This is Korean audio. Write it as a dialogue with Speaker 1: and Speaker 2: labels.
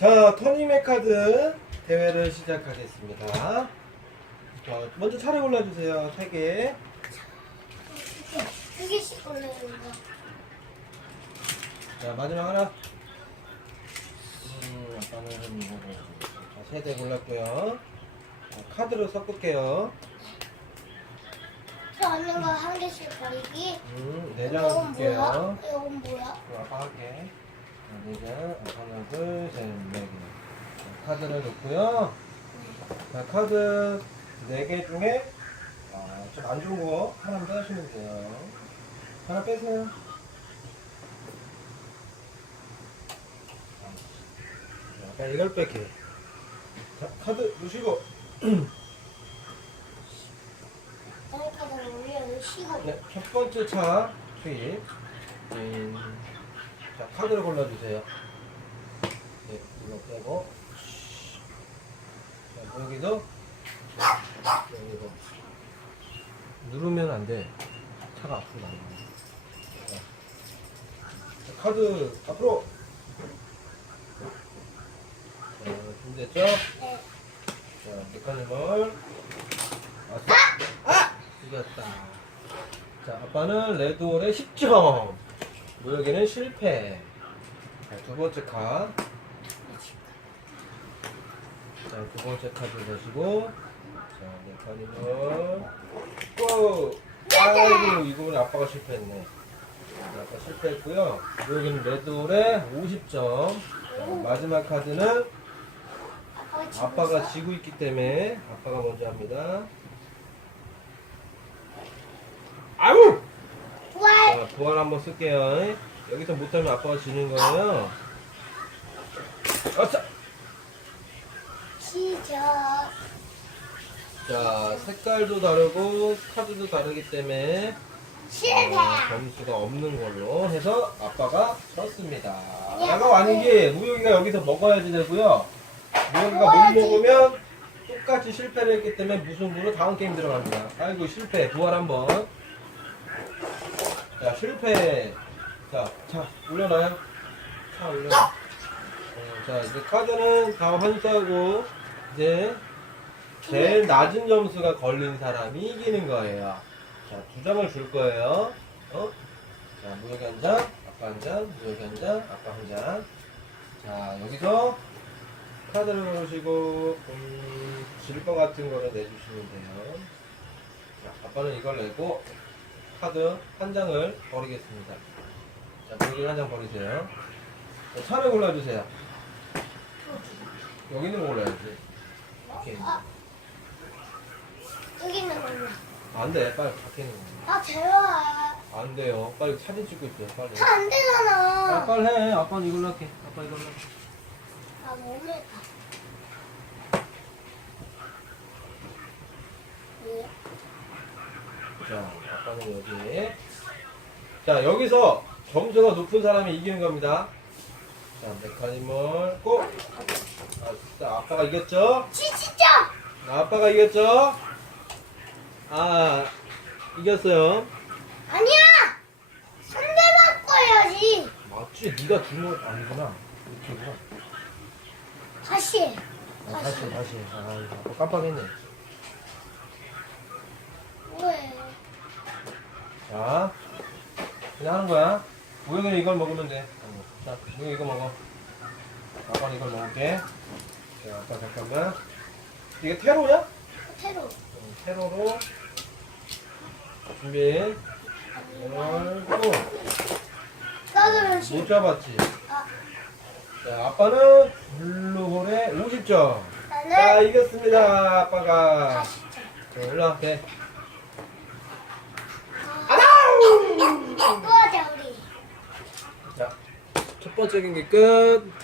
Speaker 1: 자, 토니메 카드 대회를 시작하겠습니다. 자, 먼저 차례 골라주세요. 세 개.
Speaker 2: 두 개씩 올려는 거.
Speaker 1: 자, 마지막 하나. 음, 아빠는 이거. 자, 세 개 골랐고요. 자, 카드를 섞을게요.
Speaker 2: 저 없는 거 한 개씩 버리기.
Speaker 1: 음, 네 장을
Speaker 2: 이건
Speaker 1: 줄게요.
Speaker 2: 뭐야? 이건 뭐야?
Speaker 1: 그럼 아빠 할게. 자, 네 장. 아빠 하나, 둘, 셋, 네 개. 자, 카드를 놓고요. 자, 카드 네 개 중에 아, 좀안 좋은 거 하나 빼시면 돼요. 하나 빼세요. 자, 이걸 뺄게. 자, 카드 놓으시고.
Speaker 2: 장카드를 올려놓으시고.
Speaker 1: 네, 첫 번째 차 투입. 음, 자, 카드를 골라주세요. 네, 이거 빼고. 자, 여기도. 여기도. 누르면 안 돼. 차가 앞으로 나가. 자, 자, 카드 앞으로. 자, 준비됐죠?
Speaker 2: 네.
Speaker 1: 자, 메카니멀. 아싸. 아! 이겼다. 자, 아빠는 레드홀에 10점. 노혁이는 실패. 자, 두 번째 카. 자, 두 번째 카드 내시고. 자, 메카니멀. 고! 아이고, 이거는 아빠가 실패했네. 자, 아빠 실패했고요. 노혁이는 레드홀에 50점. 자, 마지막 카드는
Speaker 2: 아빠가?
Speaker 1: 지고 있기 때문에 아빠가 먼저 합니다. 아유! 자, 부활 한번 쓸게요. 여기서 못하면 아빠가 지는 거예요. 아싸!
Speaker 2: 시작.
Speaker 1: 자, 색깔도 다르고 카드도 다르기 때문에
Speaker 2: 실패.
Speaker 1: 어, 점수가 없는 걸로 해서 아빠가.
Speaker 2: 야,
Speaker 1: 야가 아닌 게 무역이가 여기서 먹어야지 되고요. 무역이가 못
Speaker 2: 먹어야지.
Speaker 1: 먹으면 똑같이 실패를 했기 때문에 무승부로 다음 게임 들어갑니다. 아이고 실패 부활 한번. 자 실패. 자, 자 올려놔요. 자 올려. 어, 자 이제 카드는 다 환수하고 이제 제일 낮은 점수가 걸린 사람이 이기는 거예요. 자, 두 장을 줄 거예요. 어? 자, 무역이 한 장, 아빠 한 장, 무역이 한 장, 아빠 한 장. 자, 여기서 카드를 놓으시고, 음, 질것 같은 거를 내주시면 돼요. 자, 아빠는 이걸 내고, 카드 한 장을 버리겠습니다. 자, 무역이 한장 버리세요. 자, 차를 골라주세요. 여기 있는 거 골라야지. 오케이.
Speaker 2: 아. 여기 있는 걸로.
Speaker 1: 안 돼, 빨리 밖에 있는 거.
Speaker 2: 아, 대화.
Speaker 1: 안 돼요. 빨리 사진 찍고 있어요. 빨리.
Speaker 2: 다안
Speaker 1: 아,
Speaker 2: 되잖아.
Speaker 1: 빨리 해. 아빠는 이걸로 할게. 아빠 이걸로 할게.
Speaker 2: 아, 몸을. 왜?
Speaker 1: 자, 아빠는 여기. 자, 여기서 점수가 높은 사람이 이기는 겁니다. 자, 메카니멀 꼭. 아, 진짜 아빠가 이겼죠?
Speaker 2: 진짜!
Speaker 1: 아빠가 이겼죠? 아, 이겼어요.
Speaker 2: 아니야! 손대 바꿔야지.
Speaker 1: 맞지? 네가 준거 아니구나. 이렇게구나.
Speaker 2: 다시.
Speaker 1: 아, 다시, 다시. 아, 아빠 깜빡했네.
Speaker 2: 왜?
Speaker 1: 자, 그냥 하는 거야. 우영이는 이걸 먹으면 돼. 어, 자, 우영이 이거 먹어. 아빠는 이걸 먹을게. 자, 아빠 잠깐만. 이게 테로냐?
Speaker 2: 테로.
Speaker 1: 어, 테로로 준비. 열고
Speaker 2: 나도
Speaker 1: 못. 잡았지.
Speaker 2: 아,
Speaker 1: 자, 아빠는 블루홀에 50점. 자, 이겼습니다. 아빠가.
Speaker 2: 다시.
Speaker 1: 자, 일로 와. 네.
Speaker 2: 바꿔자, 우리.
Speaker 1: 자, 첫 번째 경기 끝.